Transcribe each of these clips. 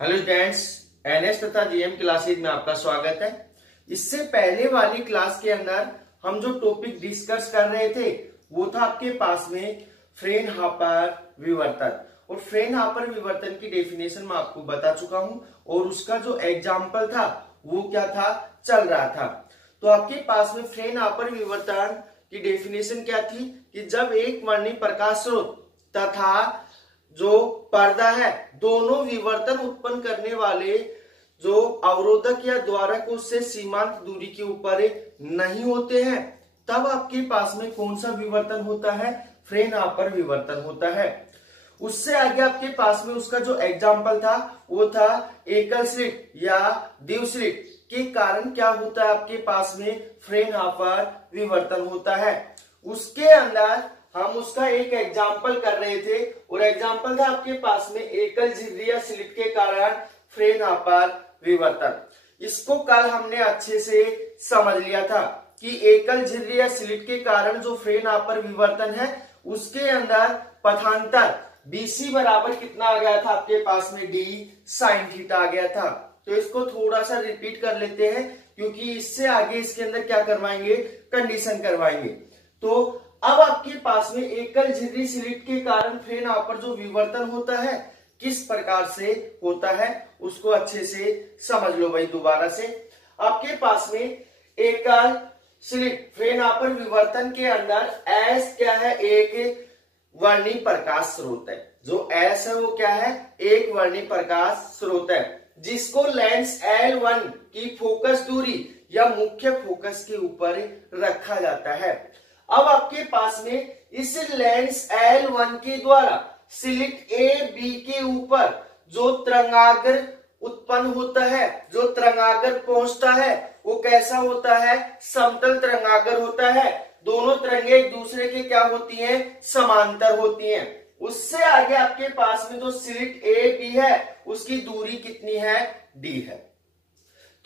Hello students, NS तथा GM classes में आपका स्वागत है। इससे पहले वाली क्लास के अंदर हम जो टॉपिक डिस्कस कर रहे थे वो था आपके पास में फ्रेनहाफर विवर्तन। और फ्रेनहाफर विवर्तन की डेफिनेशन मैं आपको बता चुका हूं और उसका जो एग्जाम्पल था वो क्या था, चल रहा था। तो आपके पास में फ्रेनहाफर विवर्तन की डेफिनेशन क्या थी कि जब एक वर्णीय प्रकाश स्रोत तथा जो पर्दा है दोनों विवर्तन उत्पन्न करने वाले जो अवरोधक या द्वारक उससे सीमांत दूरी के ऊपर नहीं होते हैं, तब आपके पास में कौन सा विवर्तन होता है, फ्रेनहाफर विवर्तन होता है। उससे आगे आपके पास में उसका जो एग्जाम्पल था वो था एकल स्लिट या द्विस्लिट के कारण क्या होता है, आपके पास में फ्रेनहाफर विवर्तन होता है। उसके अंदर हम उसका एक एग्जाम्पल कर रहे थे और एग्जाम्पल था आपके पास में एकल झिर्री या स्लिट के कारण फ्रेनहाफर विवर्तन। इसको कल हमने अच्छे से समझ लिया था कि एकल झिर्री या स्लिट के कारण जो फ्रेनहाफर विवर्तन है उसके अंदर पथांतर BC बराबर कितना आ गया था, आपके पास में D साइन थीटा आ गया था। तो इसको थोड़ा सा रिपीट कर लेते हैं क्योंकि इससे आगे इसके अंदर क्या करवाएंगे, कंडीशन करवाएंगे। तो अब आपके पास में एकल झिर्री स्लिट के कारण फ्रेनहाफर जो विवर्तन होता है किस प्रकार से होता है उसको अच्छे से समझ लो भाई। दोबारा से आपके पास में एकल स्लिट फ्रेनहाफर विवर्तन के अंदर S क्या है, एक वर्णीय प्रकाश स्रोत है। जो S है वो क्या है, एक वर्णीय प्रकाश स्रोत है जिसको लेंस L1 की फोकस दूरी या मुख्य फोकस के ऊपर रखा जाता है। अब आपके पास में इस लेंस L1 के द्वारा स्लिट AB के ऊपर जो तरंगाग्र उत्पन्न होता है, जो तरंगाग्र पहुंचता है वो कैसा होता है, समतल तरंगाग्र होता है। दोनों तरंगे एक दूसरे के क्या होती हैं, समांतर होती हैं। उससे आगे आपके पास में जो स्लिट AB है उसकी दूरी कितनी है, D है।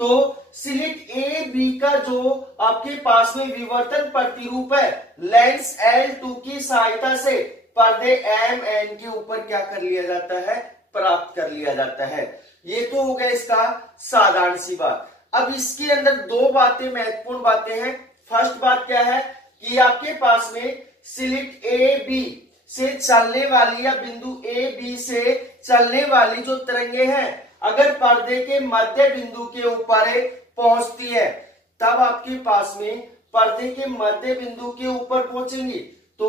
तो स्लिट AB का जो आपके पास में विवर्तन प्रतिरूप है लेंस L2 की सहायता से पर्दे MN के ऊपर क्या कर लिया जाता है, प्राप्त कर लिया जाता है। ये तो हो गया इसका साधारण सी बात। अब इसके अंदर दो बातें महत्वपूर्ण बातें हैं। फर्स्ट बात क्या है कि आपके पास में स्लिट AB से चलने वाली या बिंदु AB से चलने वाली जो तरंगे हैं अगर पर्दे के मध्य बिंदु के ऊपर पहुंचती है तब आपके पास में पर्दे के मध्य बिंदु के ऊपर पहुंचेंगी तो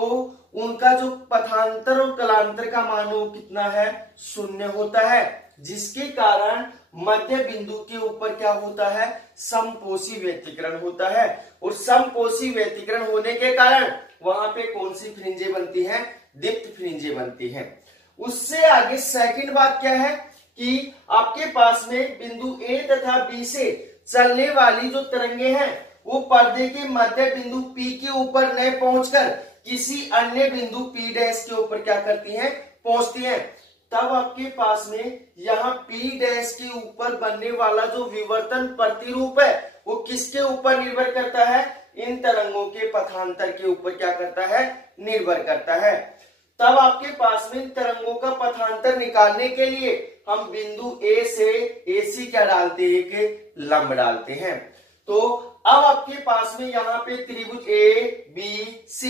उनका जो पथांतर और कलांतर का मान वो कितना है, 0 होता है। जिसके कारण मध्य बिंदु के ऊपर क्या होता है, समपोषी व्यतिकरण होता है। और समपोषी व्यतिकरण होने के कारण वहां पे कौन सी फ्रिंजें बनती हैं, दीप्त फ्रिंजें बनती हैं। उससे आगे सेकंड बात क्या है कि आपके पास में बिंदु A तथा B से चलने वाली जो तरंगे हैं वो पर्दे के मध्य बिंदु P के ऊपर न पहुंचकर किसी अन्य बिंदु P डैश के ऊपर क्या करती हैं, पहुंचती हैं। तब आपके पास में यहाँ P डैश के ऊपर बनने वाला जो विवर्तन प्रतिरूप है वो किसके ऊपर निर्भर करता है, इन तरंगों के पथांतर के ऊपर क्या करता है, निर्भर करता है। तब आपके पास में तरंगों का पथांतर निकालने के लिए हम बिंदु A से AC क्या डालते हैं, एक लंब डालते हैं। तो अब आपके पास में यहाँ पे त्रिभुज ABC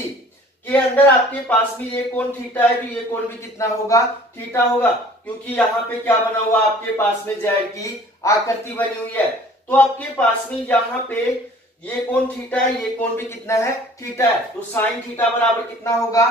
के अंदर आपके पास में ये कोण थीटा है, तो ये कोण भी कितना होगा, थीटा होगा, क्योंकि यहाँ पे क्या बना हुआ आपके पास में Z की आकृति बनी हुई है। तो आपके पास में यहाँ पे ये कोण थीटा है, ये कोण भी कितना है, थीटा है। तो साइन थीटा बराबर कितना होगा,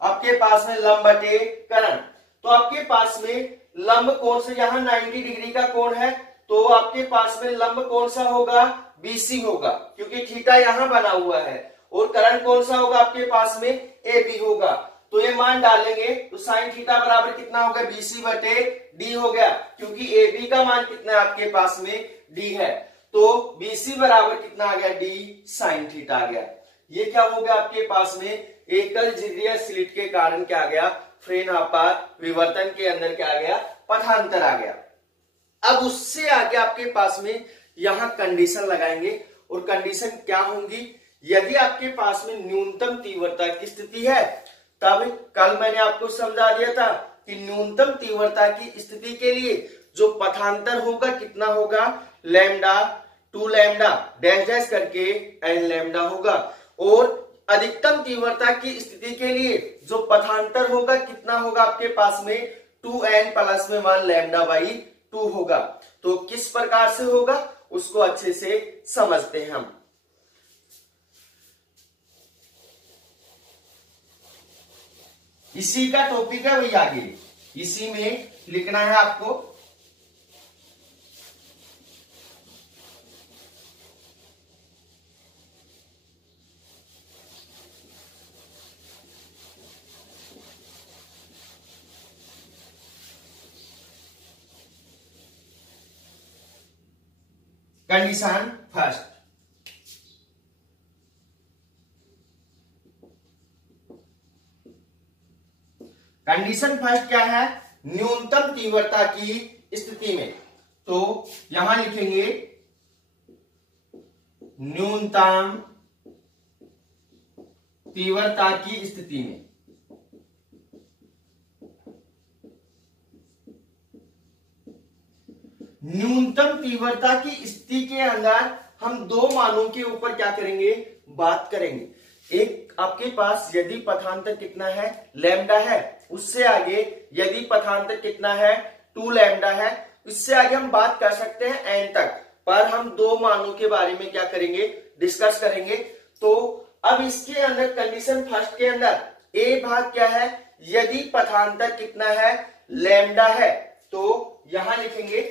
आपके पास में लंब बटे कर्ण। तो आपके पास में लंब कोण से यहाँ 90 डिग्री का कोण है तो आपके पास में लंब कौन सा होगा, BC होगा, क्योंकि थीटा यहाँ बना हुआ है। और कर्ण कौन सा होगा, आपके पास में AB होगा। तो ये मान डालेंगे तो साइन थीटा बराबर कितना होगा, BC बटे D हो गया, क्योंकि AB का मान कितना है आपके पास में, D है। तो BC बराबर कितना आ गया, D साइन थीटा आ गया। ये क्या हो गया आपके पास में, एकल झिर्री स्लिट के कारण क्या आ गया, फ्रेनहाफर विवर्तन के अंदर क्या आ गया, पथांतर आ गया। अब उससे आगे आपके पास में यहां कंडीशन लगाएंगे और कंडीशन क्या होंगी, यदि आपके पास में न्यूनतम तीव्रता की स्थिति है तब कल मैंने आपको समझा दिया था कि न्यूनतम तीव्रता की स्थिति के लिए जो पथांतर होगा कितना होगा, लैम्डा 2 लैम्डा डैश डैश करके एन लैम्डा होगा। और अधिकतम तीव्रता की स्थिति के लिए जो पथांतर होगा कितना होगा आपके पास में 2n प्लस में 1 लैम्डा बाई 2 होगा। तो किस प्रकार से होगा उसको अच्छे से समझते हैं हम। इसी का टॉपिक है वही आगे, इसी में लिखना है आपको। कंडीशन फर्स्ट, कंडीशन फर्स्ट क्या है, न्यूनतम तीव्रता की स्थिति में। तो यहां लिखेंगे न्यूनतम तीव्रता की स्थिति में। न्यूनतम तीव्रता की स्थिति के अंदर हम दो मानों के ऊपर क्या करेंगे, बात करेंगे। एक आपके पास यदि पथांतर कितना है, लैम्डा है, उससे आगे यदि पथांतर कितना है 2 लैम्डा है, उससे आगे हम बात कर सकते हैं एन तक, पर हम दो मानों के बारे में क्या करेंगे, डिस्कस करेंगे। तो अब इसके अंदर कंडीशन फर्स्ट के अंदर ए भाग क्या है, यदि पथांतर कितना है, लैम्डा है। तो यहां लिखेंगे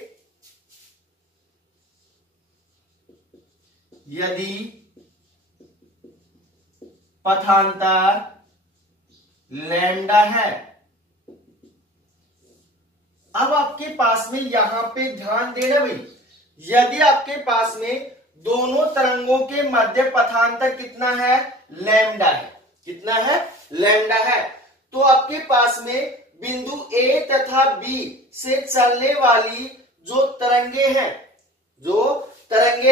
यदि पथांतर लैम्डा है। अब आपके पास में यहां पे ध्यान देना भाई, यदि आपके पास में दोनों तरंगों के मध्य पथांतर कितना है, लैम्डा है, कितना है, लैम्डा है, तो आपके पास में बिंदु ए तथा बी से चलने वाली जो तरंगे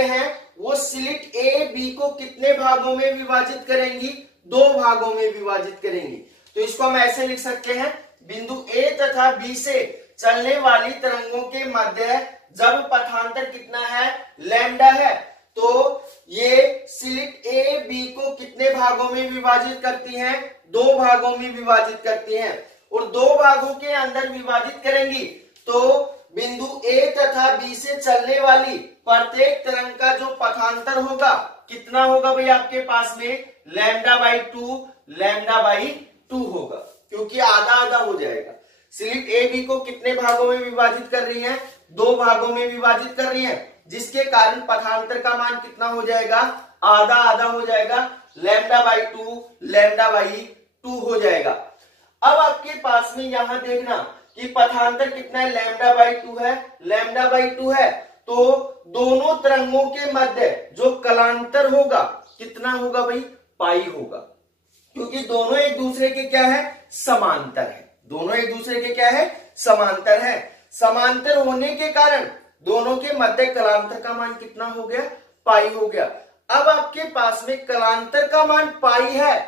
हैं वो स्लिट ए बी को कितने भागों में विभाजित करेंगी, 2 भागों में विभाजित करेंगी। तो इसको हम ऐसे लिख सकते हैं, बिंदु ए तथा बी से चलने वाली तरंगों के मध्य जब पथांतर कितना है, लैम्डा है, तो ये स्लिट ए बी को कितने भागों में विभाजित करती हैं, 2 भागों में विभाजित करती हैं। और 2 भागों के अंदर विभाजित करेंगी तो बिंदु ए तथा बी से चलने वाली प्रत्येक तरंग का जो पथांतर होगा कितना होगा भाई आपके पास में, लैम्डा बाई 2 होगा, क्योंकि आधा आधा हो जाएगा। स्लिट ए बी को कितने भागों में विभाजित कर रही है, 2 भागों में विभाजित कर रही है, जिसके कारण पथांतर का मान कितना हो जाएगा, आधा आधा हो जाएगा, लैम्डा बाई 2 हो जाएगा। अब आपके पास में यहां देखना कि पथांतर कितना है, लैम्डा बाई 2 है, तो दोनों तरंगों के मध्य जो कलांतर होगा कितना होगा भाई, पाई होगा, क्योंकि दोनों एक दूसरे के क्या है, समांतर है, दोनों एक दूसरे के क्या है, समांतर है। समांतर होने के कारण दोनों के मध्य कलांतर का मान कितना हो गया, पाई हो गया। अब आपके पास में कलांतर का मान पाई है,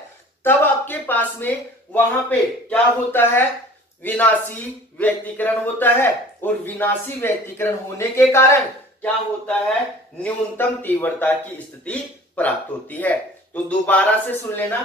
तब आपके पास में वहां पे क्या होता है, विनाशी व्यतिकरण होता है, और विनाशी व्यतिकरण होने के कारण क्या होता है, न्यूनतम तीव्रता की स्थिति प्राप्त होती है। तो दोबारा से सुन लेना,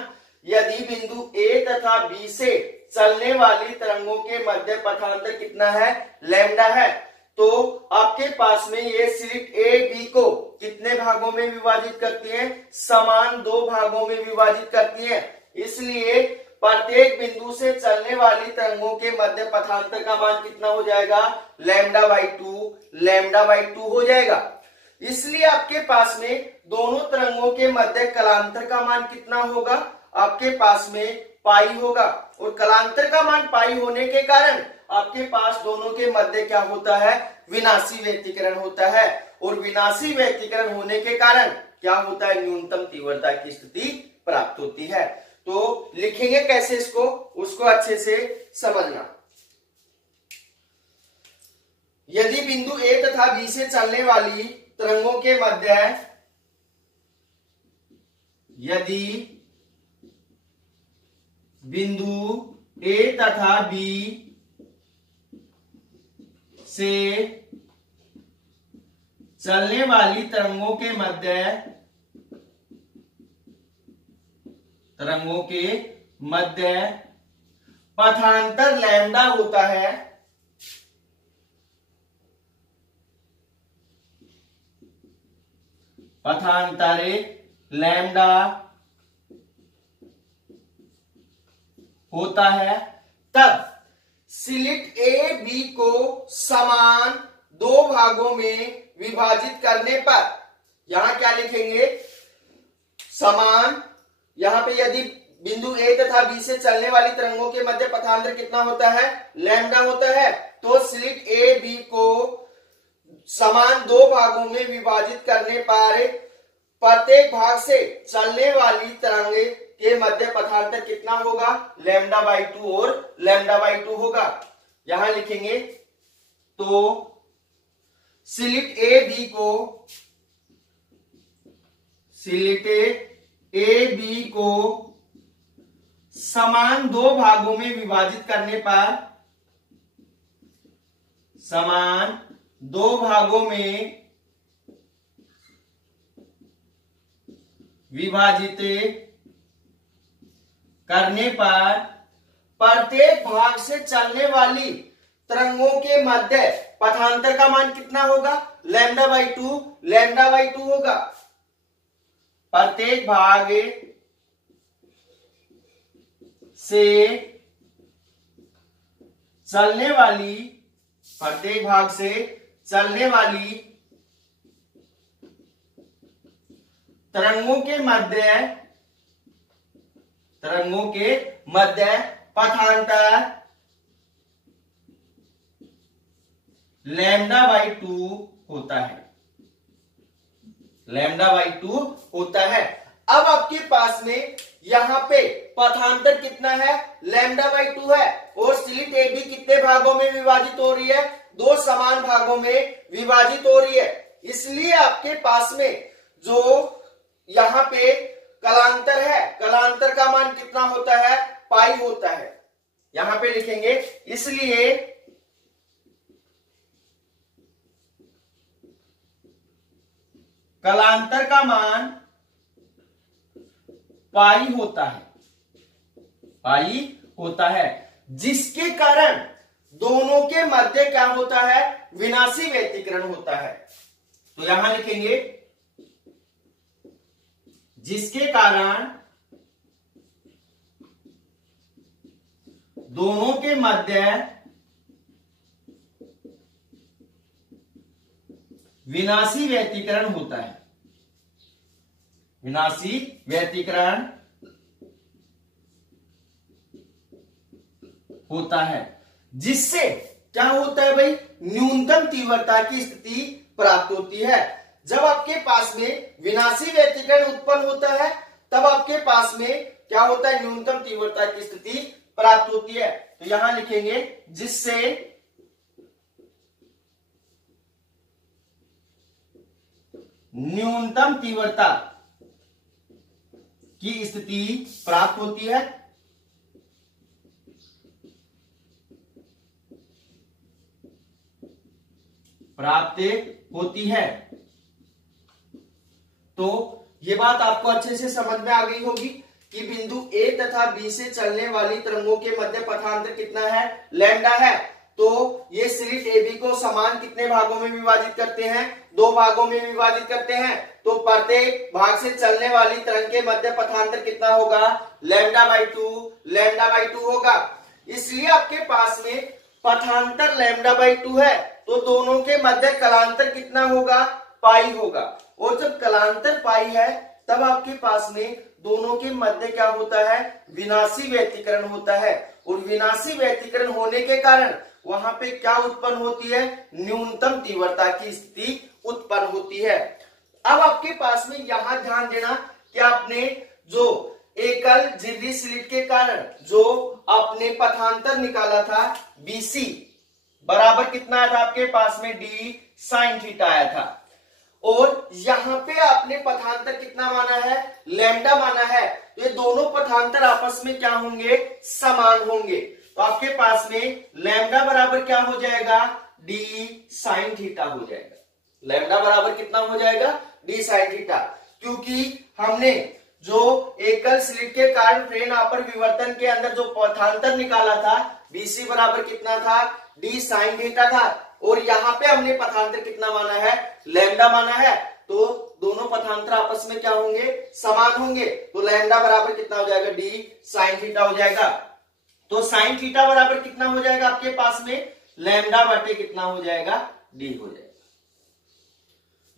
यदि बिंदु ए तथा बी से चलने वाली तरंगों के मध्य पथांतर कितना है, लैम्डा है, तो आपके पास में ये स्लिट ए बी को कितने भागों में विभाजित करती है, समान 2 भागों में विभाजित करती है। इसलिए प्रत्येक बिंदु से चलने वाली तरंगों के मध्य पथांतर का मान कितना हो जाएगा, लैम्डा बाई 2 हो जाएगा। इसलिए आपके पास में दोनों तरंगों के मध्य कलांतर का मान कितना होगा, आपके पास में पाई होगा, और कलांतर का मान पाई होने के कारण आपके पास दोनों के मध्य क्या होता है, विनाशी व्यतिकरण होता है, और विनाशी व्यतिकरण होने के कारण क्या होता है, न्यूनतम तीव्रता की स्थिति प्राप्त होती है। तो लिखेंगे कैसे इसको, उसको अच्छे से समझना। यदि बिंदु ए तथा बी से चलने वाली तरंगों के मध्य, यदि बिंदु ए तथा बी से चलने वाली तरंगों के मध्य पथांतर लैम्डा होता है। पथांतरे लैम्डा होता है, तब स्लिट ए बी को समान दो भागों में विभाजित करने पर, यहां क्या लिखेंगे, समान, यहां पे यदि बिंदु ए तथा बी से चलने वाली तरंगों के मध्य पथांतर कितना होता है, लैम्डा होता है, तो स्लिट ए बी को समान दो भागों में विभाजित करने पर प्रत्येक भाग से चलने वाली तरंगे के मध्य पथांतर कितना होगा, λ/2 और λ/2 होगा। यहां लिखेंगे तो स्लिट ए बी को समान दो भागों में विभाजित करने पर, समान दो भागों में विभाजित करने पर प्रत्येक भाग से चलने वाली तरंगों के मध्य पथांतर का मान कितना होगा, λ/2 होगा। प्रत्येक भाग से चलने वाली तरंगों के मध्य पथांतर λ/2 होता है, λ/2 होता है। अब आपके पास में यहां पे पथांतर कितना है, λ/2 है, और स्लिट ए बी कितने भागों में विभाजित हो रही है, दो समान भागों में विभाजित हो रही है। इसलिए आपके पास में जो यहां पे कलांतर है, कलांतर का मान कितना होता है, पाई होता है। यहां पे लिखेंगे, इसलिए कलांतर का मान पाई होता है, जिसके कारण दोनों के मध्य क्या होता है, विनाशी व्यतिकरण होता है। तो यहां लिखेंगे, जिसके कारण दोनों के मध्य विनाशी व्यतिकरण होता है, विनाशी व्यतिकरण होता है, जिससे क्या होता है भाई, न्यूनतम तीव्रता की स्थिति प्राप्त होती है। जब आपके पास में विनाशी व्यतिकरण उत्पन्न होता है, तब आपके पास में क्या होता है, न्यूनतम तीव्रता की स्थिति प्राप्त होती है। तो यहां लिखेंगे, जिससे न्यूनतम तीव्रता की स्थिति प्राप्त होती है, तो ये बात आपको अच्छे से समझ में आ गई होगी कि बिंदु ए तथा बी से चलने वाली तरंगों के मध्य पथांतर कितना है, लैम्डा है। तो ये स्लिट ए बी को समान कितने भागों में विभाजित करते हैं, दो भागों में विभाजित करते हैं। तो प्रत्येक भाग से चलने वाली तरंग के मध्य पथांतर कितना होगा, λ/2 होगा। इसलिए आपके पास में पथांतर λ/2 है, तो दोनों के मध्य कलांतर कितना होगा, पाई होगा। और जब कलांतर पाई है, तब आपके पास में दोनों के मध्य क्या होता है, विनाशी व्यतिकरण होता है। और विनाशी व्यतिकरण होने के कारण वहां पे क्या उत्पन्न होती है, न्यूनतम तीव्रता की स्थिति उत्पन्न होती है। अब आपके पास में यहां ध्यान देना कि आपने जो एकल झिर्री स्लिट के कारण जो आपने पथांतर निकाला था, BC बराबर कितना आया था आपके पास में, D sin थीटा आया था। और यहां पे आपने पथांतर कितना माना है, लैम्डा माना है। तो ये दोनों पथांतर आपस में क्या होंगे, समान होंगे। तो आपके पास में लैम्डा बराबर क्या हो जाएगा, D sin थीटा हो जाएगा। लैम्डा बराबर कितना हो जाएगा, डी साइन थीटा, क्योंकि हमने जो एकल स्लिट के कारण फ्रेन हापर विवर्तन के अंदर जो पथांतर निकाला था बीसी बराबर कितना था, डी साइन थीटा था, और यहाँ पे हमने पथांतर कितना माना है, लैम्डा माना है, तो दोनों पथांतर आपस में क्या होंगे, समान होंगे, तो लैम्डा बराबर कितना हो जाएगा, डी साइन थीटा हो जाएगा। तो साइन थीटा बराबर कितना हो जाएगा आपके पास में, लैम्डा बटे कितना हो जाएगा, डी हो जाएगा।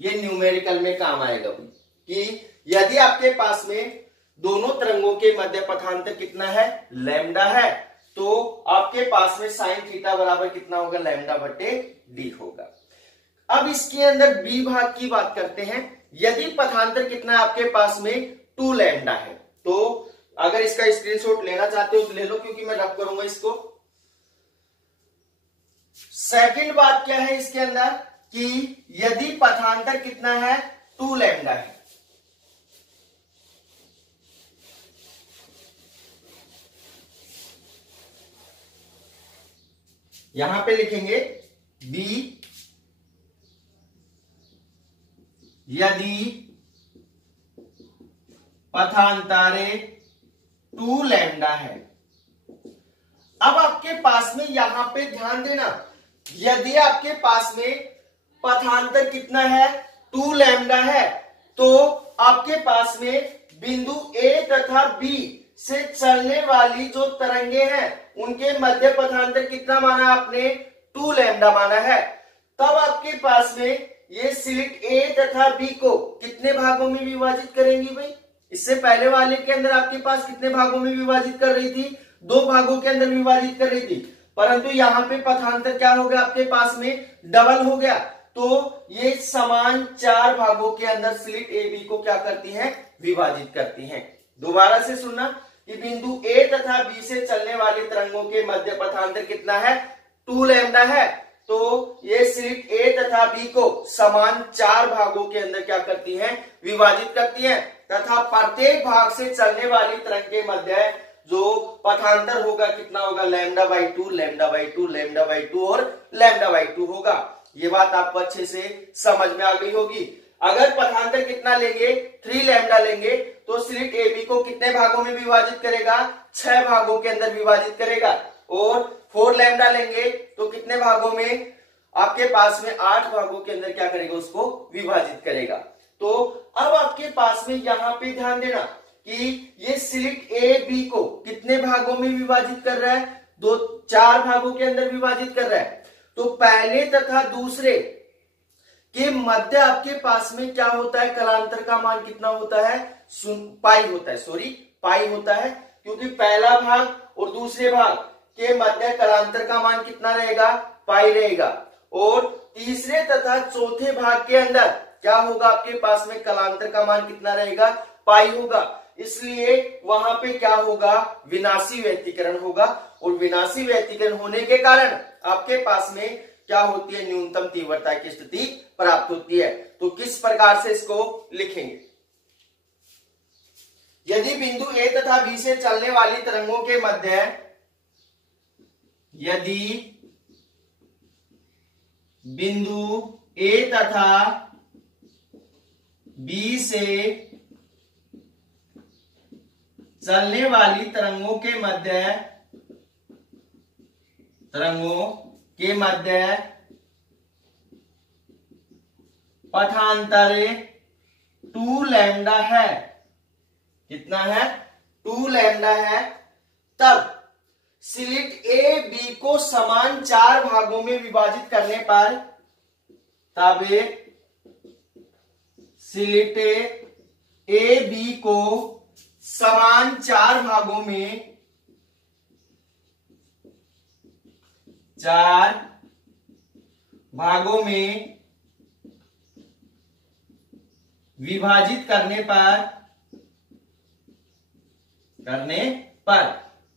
ये न्यूमेरिकल में काम आएगा कि यदि आपके पास में दोनों तरंगों के मध्य पथांतर कितना है, लैम्डा है, तो आपके पास में साइन थीटा बराबर कितना होगा, लैम्डा बटे डी होगा। अब इसके अंदर बी भाग की बात करते हैं। यदि पथांतर कितना है आपके पास में, 2 लैम्डा है, तो अगर इसका स्क्रीनशॉट लेना चाहते हो तो ले लो, क्योंकि मैं रब करूंगा इसको। सेकंड बात क्या है इसके अंदर कि यदि पथांतर कितना है, 2 लैम्डा है, यहां पे लिखेंगे बी, यदि पथांतरे 2 लैम्डा है। अब आपके पास में यहां पे ध्यान देना, यदि आपके पास में पथांतर कितना है, 2 लैम्डा है, तो आपके पास में बिंदु ए तथा बी से चलने वाली जो तरंगे हैं उनके मध्य पथांतर कितना माना आपने, 2 लैम्डा माना है। तब आपके पास में ये स्लिट ए तथा बी को कितने भागों में विभाजित करेंगी भाई, इससे पहले वाले के अंदर आपके पास कितने भागों में विभाजित कर रही थी, 2 भागों के अंदर विभाजित कर रही थी, परंतु यहां पे पथांतर क्या हो गया आपके पास में, डबल हो गया, तो ये समान 4 भागों के अंदर स्लिट ए बी को क्या करती हैं, विभाजित करती हैं। दोबारा से सुनना कि बिंदु ए तथा बी से चलने वाली तरंगों के मध्य पथांतर कितना है, 2 लैम्डा है, तो ये स्लिट ए तथा बी को समान 4 भागों के अंदर क्या करती हैं, विभाजित करती हैं, तथा प्रत्येक भाग से चलने वाली तरंग के मध्य जो पथांतर होगा कितना होगा, lambda by 2, lambda by 2, lambda by 2 और लैम्डा बाई 2 होगा। ये बात आपको अच्छे से समझ में आ गई होगी। अगर पथांतर कितना लेंगे, 3 लैम्डा लेंगे, तो स्लिट ए बी को कितने भागों में विभाजित करेगा, 6 भागों के अंदर विभाजित करेगा, और 4 लैम्डा लेंगे तो कितने भागों में, आपके पास में 8 भागों के अंदर क्या करेगा, उसको विभाजित करेगा। तो अब आपके पास में यहां पे ध्यान देना कि ये स्लिट ए बी को कितने भागों में विभाजित कर रहा है, 4 भागों के अंदर विभाजित कर रहा है। तो पहले तथा दूसरे के मध्य आपके पास में क्या होता है, कलांतर का मान कितना होता है, पाई होता है, पाई होता है, क्योंकि पहला भाग और दूसरे भाग के मध्य कलांतर का मान कितना रहेगा, पाई रहेगा, और तीसरे तथा चौथे भाग के अंदर क्या होगा, आपके पास में कलांतर का मान कितना रहेगा, पाई होगा। इसलिए वहां पे क्या होगा, विनाशी व्यतिकरण होगा, और विनाशी व्यतिकरण होने के कारण आपके पास में क्या होती है, न्यूनतम तीव्रता की स्थिति प्राप्त होती है। तो किस प्रकार से इसको लिखेंगे, यदि बिंदु ए तथा बी से चलने वाली तरंगों के मध्य, यदि बिंदु ए तथा बी से चलने वाली तरंगों के मध्य पथांतर 2 लैम्डा है, कितना है, 2 लैम्डा है, तब स्लिट ए बी को समान 4 भागों में विभाजित करने पर, तब स्लिट ए बी को समान 4 भागों में, 4 भागों में विभाजित करने पर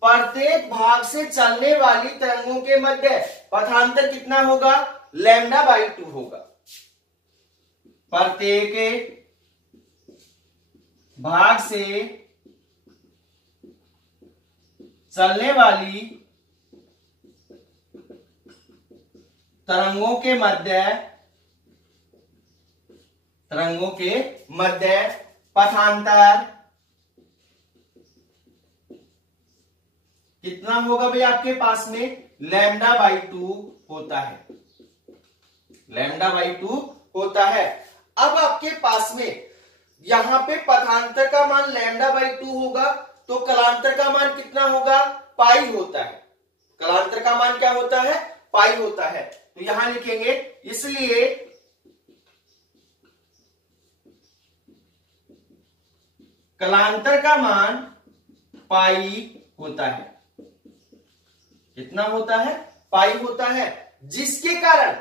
प्रत्येक भाग से चलने वाली तरंगों के मध्य पथांतर कितना होगा, लैम्डा बाई 2 होगा। प्रत्येक भाग से चलने वाली तरंगों के मध्य तरंगों के मध्य पथांतर कितना होगा भाई आपके पास में λ/2 होता है, λ/2 होता है। अब आपके पास में यहां पे पथांतर का मान λ/2 होगा तो कलांतर का मान कितना होगा, पाई होता है। कलांतर का मान क्या होता है, पाई होता है। तो यहां लिखेंगे इसलिए कलांतर का मान पाई होता है। कितना होता है, पाई होता है, जिसके कारण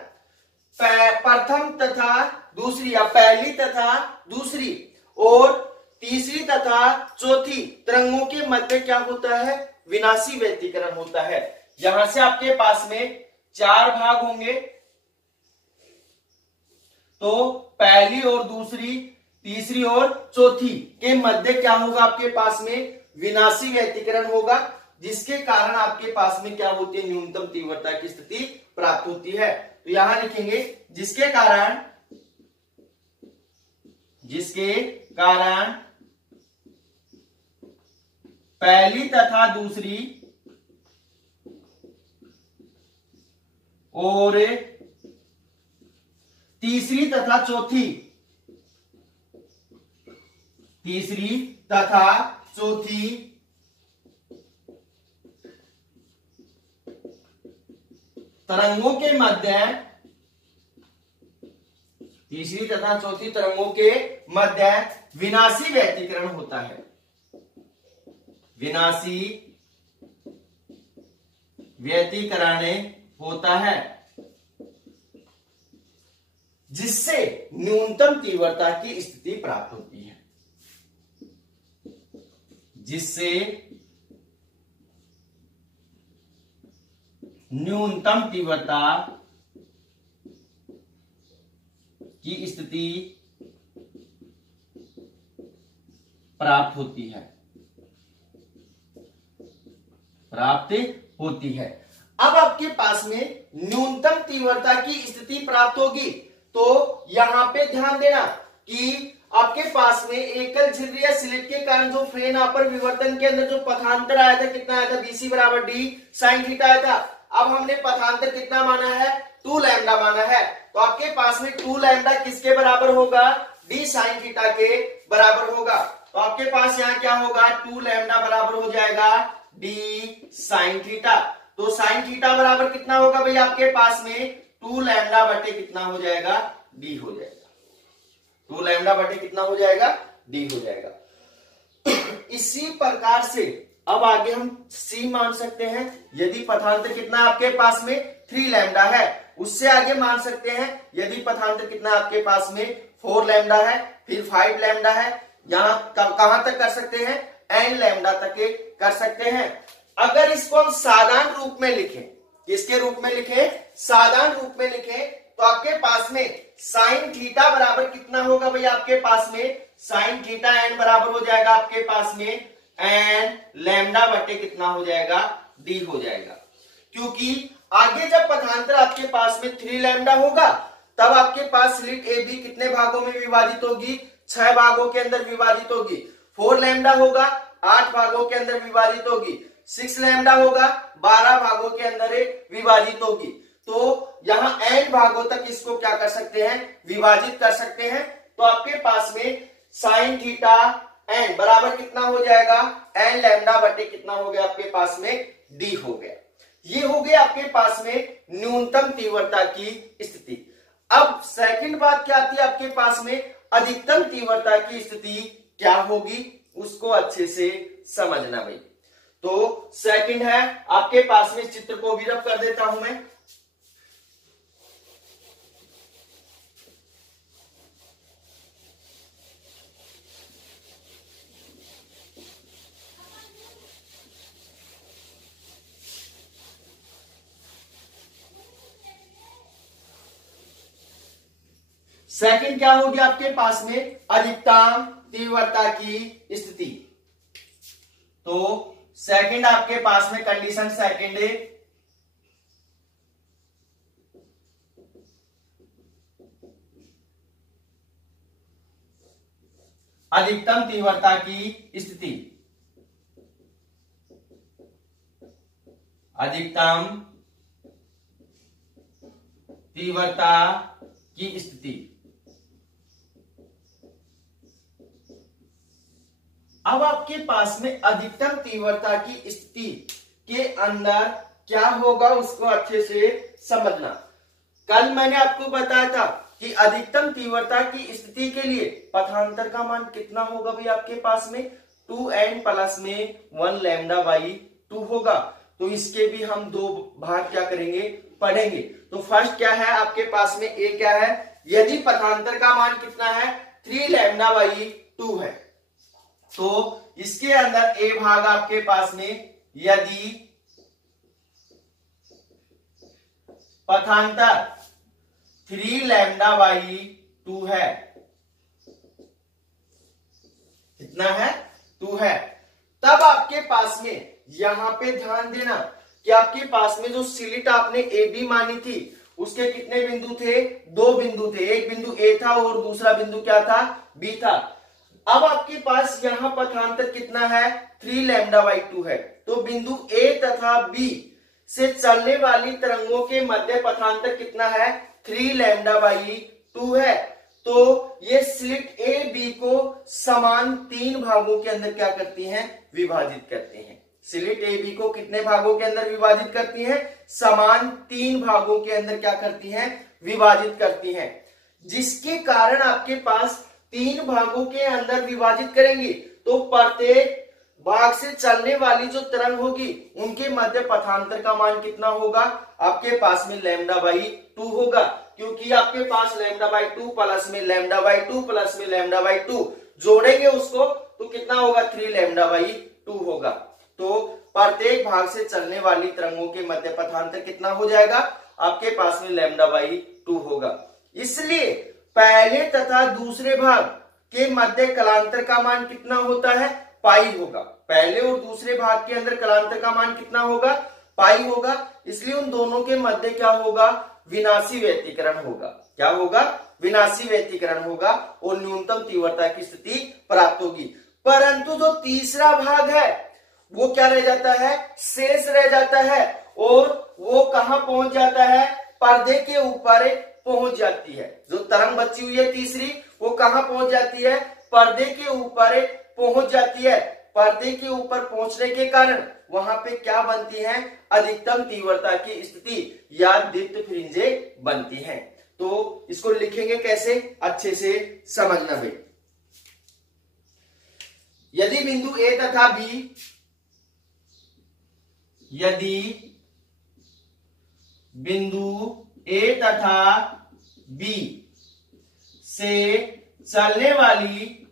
प्रथम तथा दूसरी या पहली तथा दूसरी और तीसरी तथा चौथी तरंगों के मध्य क्या होता है, विनाशी व्यतिकरण होता है। यहां से आपके पास में 4 भाग होंगे, तो पहली और दूसरी, तीसरी और चौथी के मध्य क्या होगा, आपके पास में विनाशी व्यतिकरण होगा, जिसके कारण आपके पास में क्या होती है, न्यूनतम तीव्रता की स्थिति प्राप्त होती है। तो यहां लिखेंगे जिसके कारण पहली तथा दूसरी और तीसरी तथा चौथी तरंगों के मध्य, तीसरी तथा चौथी तरंगों के मध्य विनाशी व्यतिकरण होता है। विनाशी व्यतिकरण होता है, जिससे न्यूनतम तीव्रता की स्थिति प्राप्त होती है। जिससे न्यूनतम तीव्रता की स्थिति प्राप्त होती है। अब आपके पास में न्यूनतम तीव्रता की स्थिति प्राप्त होगी, तो यहां पे ध्यान देना कि आपके पास में एकल झिर्रीय स्लिट के कारण जो फ्रेनहापर विवर्तन के अंदर जो पथांतर आया था, कितना आया था, BC बराबर D sin थीटा आया था। अब हमने पथांतर कितना माना है, 2 लैम्डा माना है, तो आपके पास में 2 लैम्डा किसके बराबर होगा, D sin थीटा के बराबर होगा। तो आपके पास यहाँ क्या होगा, 2 लैम्डा बराबर हो जाएगा D sin थीटा। तो sin थीटा बराबर कितना होगा भाई आपके पास में 2 लैम्डा बटे कितना हो जाएगा, D हो जाएगा। 2 लैम्डा बटे कितना हो जाएगा, D हो जाएगा। इसी प्रकार से अब आगे हम C मान सकते हैं, यदि पथांतर कितना आपके पास में 3 लैम्डा है। उससे आगे मान सकते हैं यदि पथांतर कितना आपके पास में 4 लैम्डा है, फिर 5 लैम्डा है। यहां कहां तक कर सकते हैं, n लैम्डा तक कर सकते हैं। अगर इसको हम साधारण रूप में लिखें, किसके रूप में लिखें, साधारण रूप में लिखें, तो आपके पास में साइन थीटा बराबर कितना होगा भाई आपके पास में, साइन थीटा n बराबर हो जाएगा आपके पास में n लैम्डा बटे कितना हो जाएगा, D हो जाएगा। क्योंकि आगे जब पथांतर आपके पास में 3 लैम्डा होगा, तब आपके पास स्लिट AB कितने भागों में विभाजित होगी, 6 भागों के अंदर विभाजित होगी। 4 लैम्डा होगा, 8 भागों के अंदर विभाजित होगी। 6 लैम्डा होगा, 12 भागों के अंदर विभाजित होगी। तो यहां n भागों तक इसको क्या कर सकते हैं, विभाजित कर सकते हैं। तो आपके पास में साइन थीटा n बराबर कितना हो जाएगा, n लैम्डा बटे कितना हो गया आपके पास में, D हो गया। ये हो गया आपके पास में न्यूनतम तीव्रता की स्थिति। अब सेकंड बात क्या आती है आपके पास में, अधिकतम तीव्रता की स्थिति क्या होगी, उसको अच्छे से समझना भाई। तो सेकंड है आपके पास में, चित्र को भी रब कर देता हूं मैं। सेकंड क्या होगी आपके पास में, अधिकतम तीव्रता की स्थिति। तो सेकंड आपके पास में कंडीशन सेकंड है, अधिकतम तीव्रता की स्थिति, अधिकतम तीव्रता की स्थिति। अब आपके पास में अधिकतम तीव्रता की स्थिति के अंदर क्या होगा उसको अच्छे से समझना। कल मैंने आपको बताया था कि अधिकतम तीव्रता की स्थिति के लिए पथांतर का मान कितना होगा भाई आपके पास में 2n प्लस में 1 लैम्डा बाई 2 होगा। तो इसके भी हम दो भाग क्या करेंगे, पढ़ेंगे। तो फर्स्ट क्या है आपके पास में, ए क्या है, यदि पथांतर का मान कितना है 3 लैम्डा बाई 2 है, तो इसके अंदर ए भाग आपके पास में यदि पथांतर 3 लैम्डा बाई 2 है, कितना है 2 है, तब आपके पास में यहां पे ध्यान देना कि आपके पास में जो स्लिट आपने ए बी मानी थी उसके कितने बिंदु थे, 2 बिंदु थे। एक बिंदु ए था और दूसरा बिंदु क्या था, बी था। अब आपके पास यहां पथांतर कितना है 3 लैम्डा बाई 2 है। तो बिंदु ए तथा बी से चलने वाली तरंगों के मध्य पथांतर कितना है 3 लैम्डा बाई 2 है। तो ये स्लिट ए बी को समान 3 भागों के अंदर क्या करती हैं, विभाजित करते हैं। स्लिट ए बी को कितने भागों के अंदर विभाजित करती हैं, समान 3 भागों के अंदर क्या करती हैं, विभाजित करती हैं। जिसके कारण आपके पास 3 भागों के अंदर विभाजित करेंगे तो प्रत्येक भाग से चलने वाली जो तरंग होगी उनके मध्य पथांतर का मान कितना होगा, आपके पास में लैम्डा बाई 2 होगा। क्योंकि आपके पास लैम्डा बाई 2 प्लस में लैम्डा बाई 2 प्लस में लैम्डा बाई 2 जोड़ेंगे उसको तो कितना होगा 3 लैम्डा बाई 2 होगा। तो प्रत्येक भाग से चलने वाली तरंगों के मध्य पथांतर कितना हो जाएगा, आपके पास में लैम्डा बाई 2 होगा। इसलिए पहले तथा दूसरे भाग के मध्य कलांतर का मान कितना होता है, पाई होगा। पहले और दूसरे भाग के अंदर कलांतर का मान कितना होगा, पाई होगा। इसलिए उन दोनों के मध्य क्या होगा, विनाशी व्यतिकरण होगा। क्या होगा, विनाशी व्यतिकरण होगा और न्यूनतम तीव्रता की स्थिति प्राप्त होगी। परंतु जो तीसरा भाग है वो क्या रह जाता है, शेष रह जाता है और वो कहां पहुंच जाता है, पर्दे के ऊपर पहुंच जाती है। जो तरंग बची हुई है तीसरी वो कहां पहुंच जाती है, पर्दे के ऊपर पहुंच जाती है। पर्दे के ऊपर पहुंचने के कारण वहां पे क्या बनती है, अधिकतम तीव्रता की स्थिति या दीप्त फ्रिंजें बनती हैं। तो इसको लिखेंगे कैसे, अच्छे से समझना भाई। यदि बिंदु ए तथा बी, यदि बिंदु ए तथा बी से चलने वाली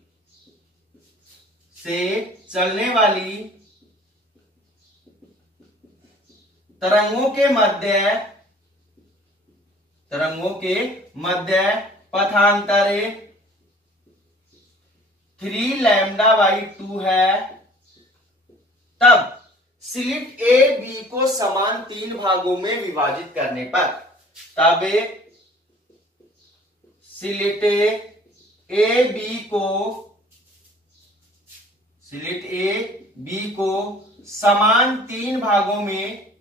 तरंगों के मध्य पथांतर 3 लैम्डा बाई 2 है, तब स्लिट ए बी को समान 3 भागों में विभाजित करने पर, तब स्लिट ए बी को समान 3 भागों में